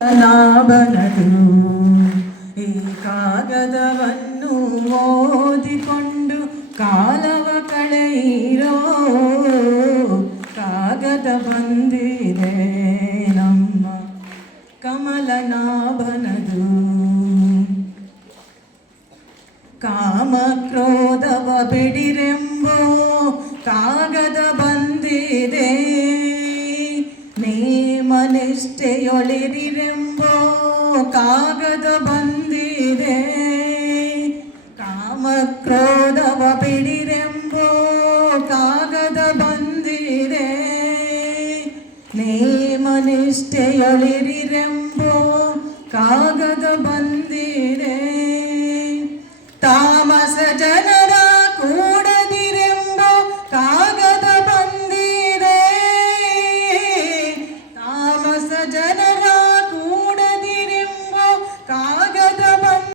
ನಾಬನದು ಈ ಕಾಗದವನ್ನು ಓದಿಕೊಂಡು ಕಾಲವ ಕಳೆಯಿರೋ ಕಾಗದ ಬಂದಿದೆ ನಮ್ಮ ಕಮಲನಾಭನದು. ಕಾಮಕ್ರೋಧವ ಬಿಡಿರೆಂಬೋ ಕಾಗದ ಬಂದಿದೆ, ನೇಮನಿಷ್ಠೆಯೊಳಿರಿರೆಂಬೋ ಕಾಗದ ಬಂದಿದೆ. ಕಾಮಕ್ರೋಧವ ಬಿಡಿರೆಂಬೋ ಕಾಗದ ಬಂದಿದೆ, ನೇಮನಿಷ್ಠೆಯೊಳಿರಿರೆಂಬೋ ಕಾಗದ ಬಂದಿದೆ.